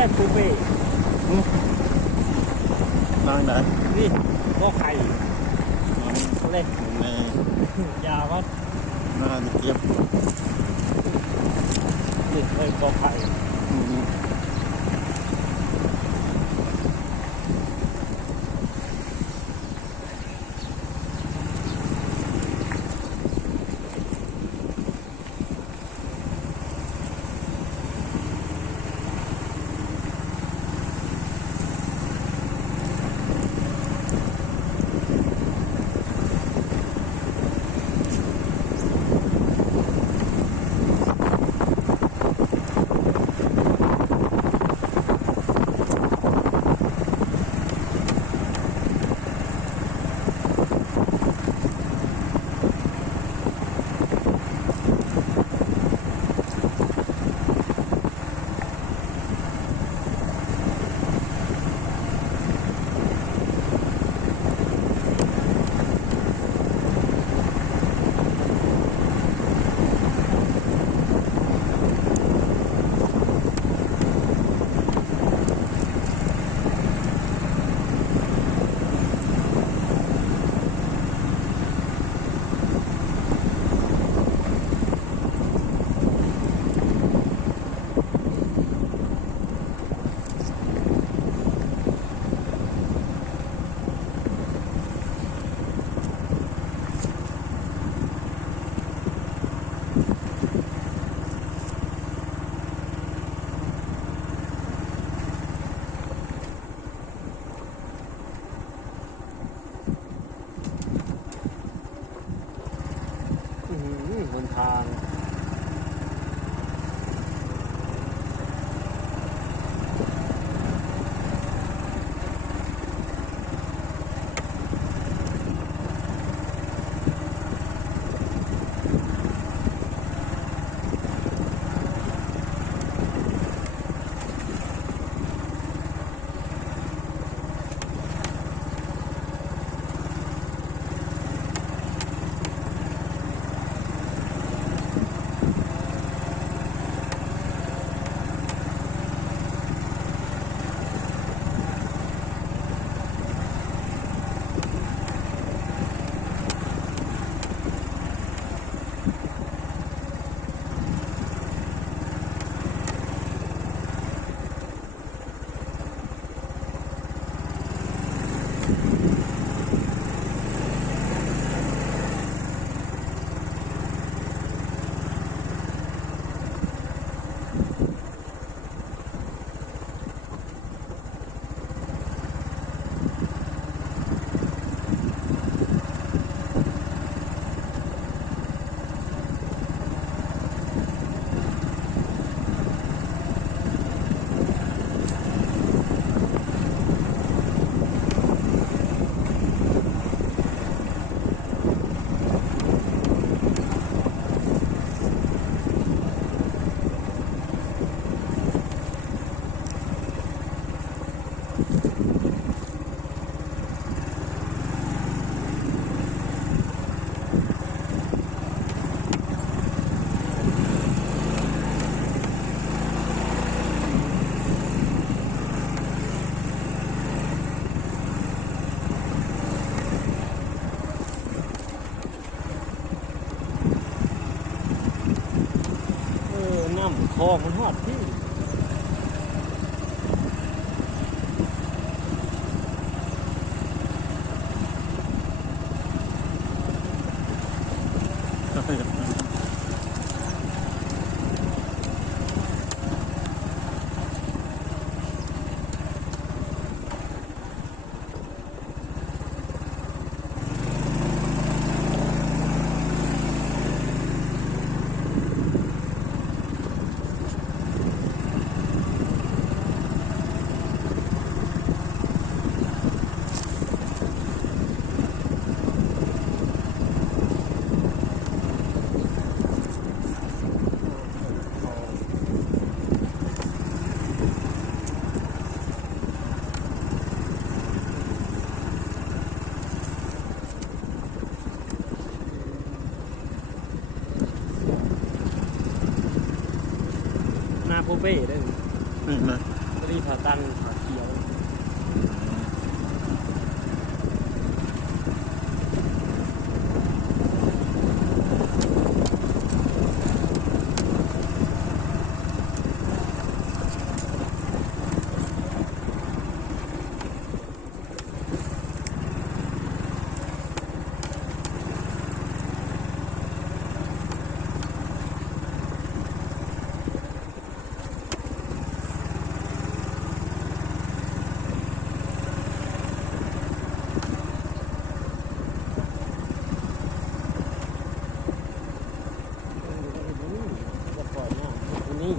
อันปูเป้ นางไหน นี่ก็ไข่เล็ก ใน ยาวว่า น่าจะเก็บ ติดเลยก็ไข่ บนทางน้ำคลองมันหอดที่หน้าปูเป้ได้ นี่นะ ปู รีผาตันผาเขียวนี่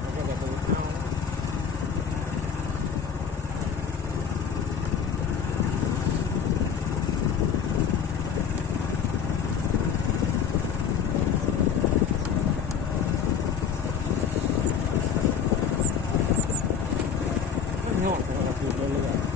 แล้วก็แบบเอาโง่ของเราคือเรื่อยๆ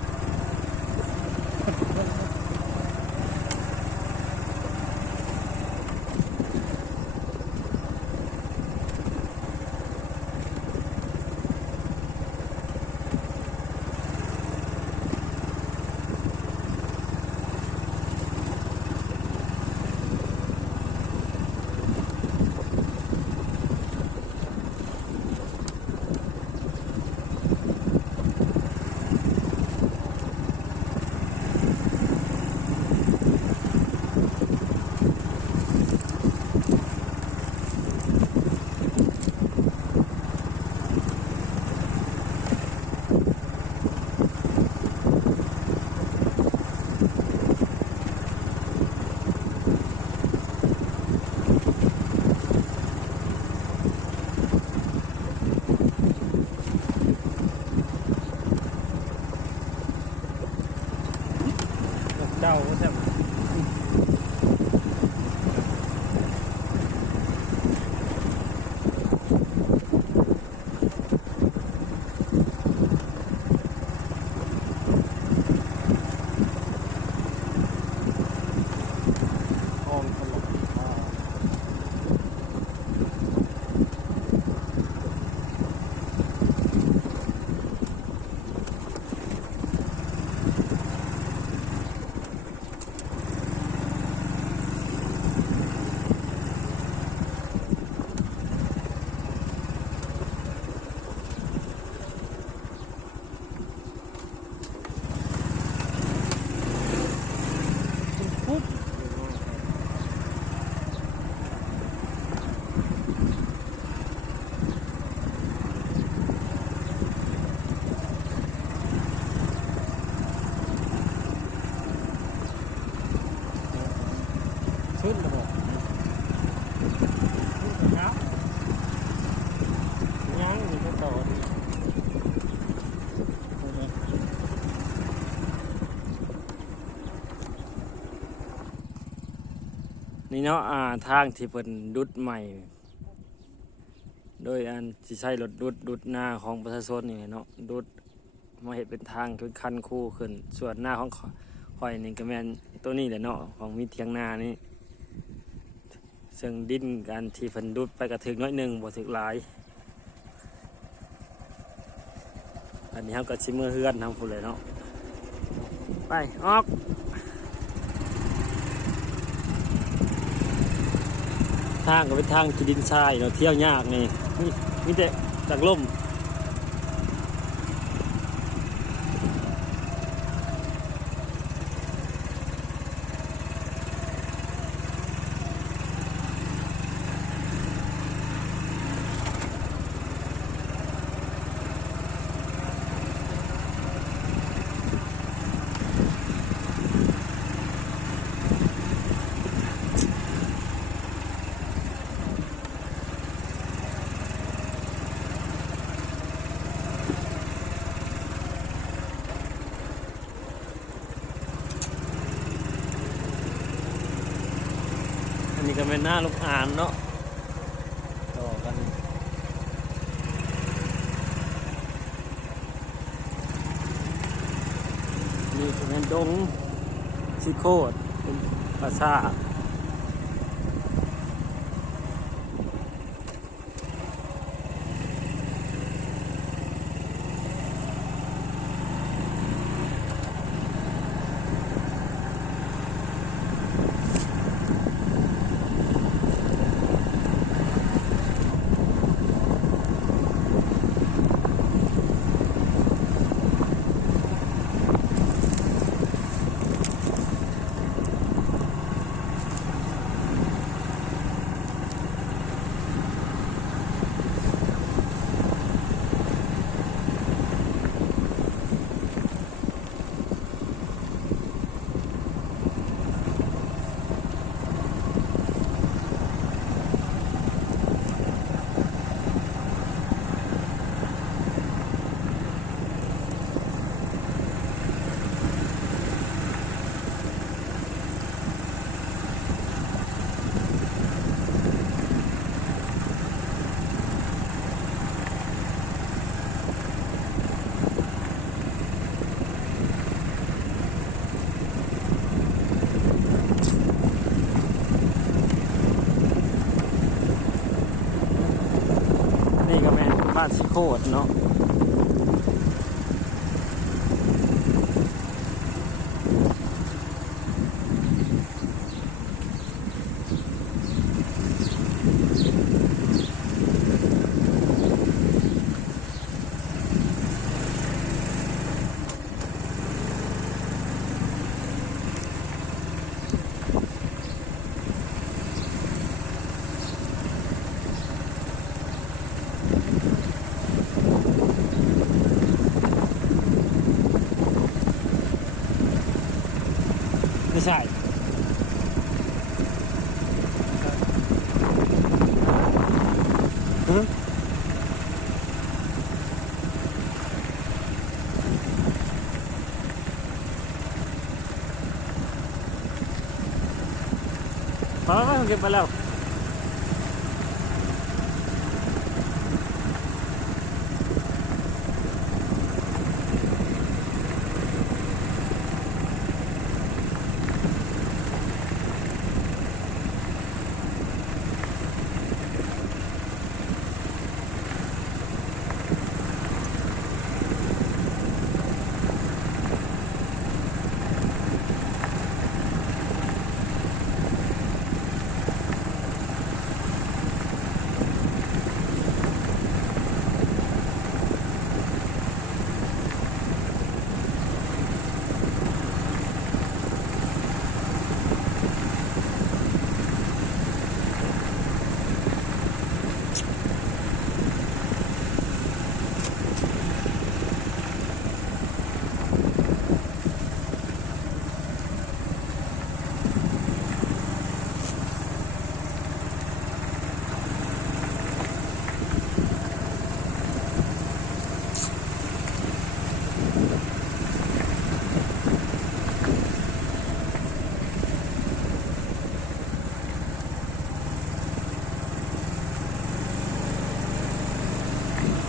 เจ้าก็แซ่บทองตลกปุ๊บขึ้นระบบครับย่างมีก็ต่อนี่เนาะทางที่เพิ่นดุดใหม่โดยอันที่ใช้รถดุดหน้าของประชาชนนี่เนาะดุดมาเห็นเป็นทางขึ้นคันคู่ขึ้นส่วนหน้าของข่อยนี่ก็แม่นตัวนี้แหละเนาะของมีเทียงนานี่ซึ่งดินกันที่เพิ่นดุดไปกระถึกน้อยหนึ่งบ่ถึกหลายอันนี้เฮาก็สิมื้อเฮือนทำพุ่นเลยเนาะไปออกทางก็เป็นทางที่ดินทรายเนาะเที่ยวยากนี่มีแต่จากลมอันนี้ก็เป็นหน้าลูกอ่านเนาะต่อกันนี่เป็นดงซิโคดเป็นปราสาท คตรเนาะไม่ใช่ฮะพอแล้วเก็บไปแล้ว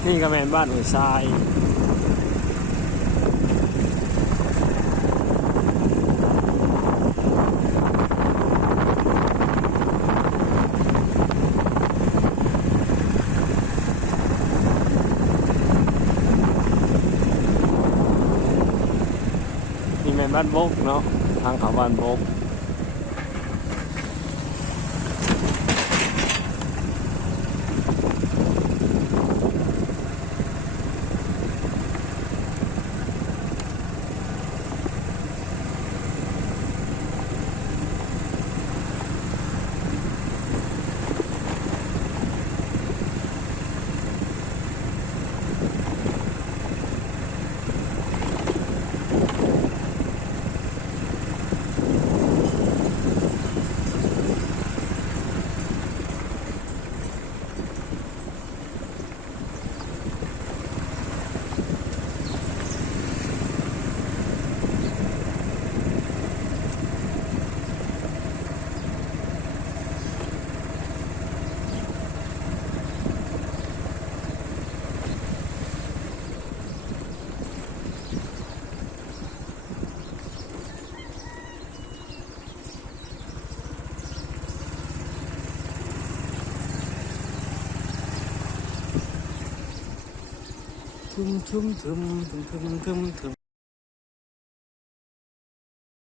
นี่ก็แม่นบ้านหัวทรายนี่แม่นบ้านบกเนาะทางเขาบ้านบกทุ่มทุ่มทุ่มทุ่มทุ่มทุ่มทุ่ม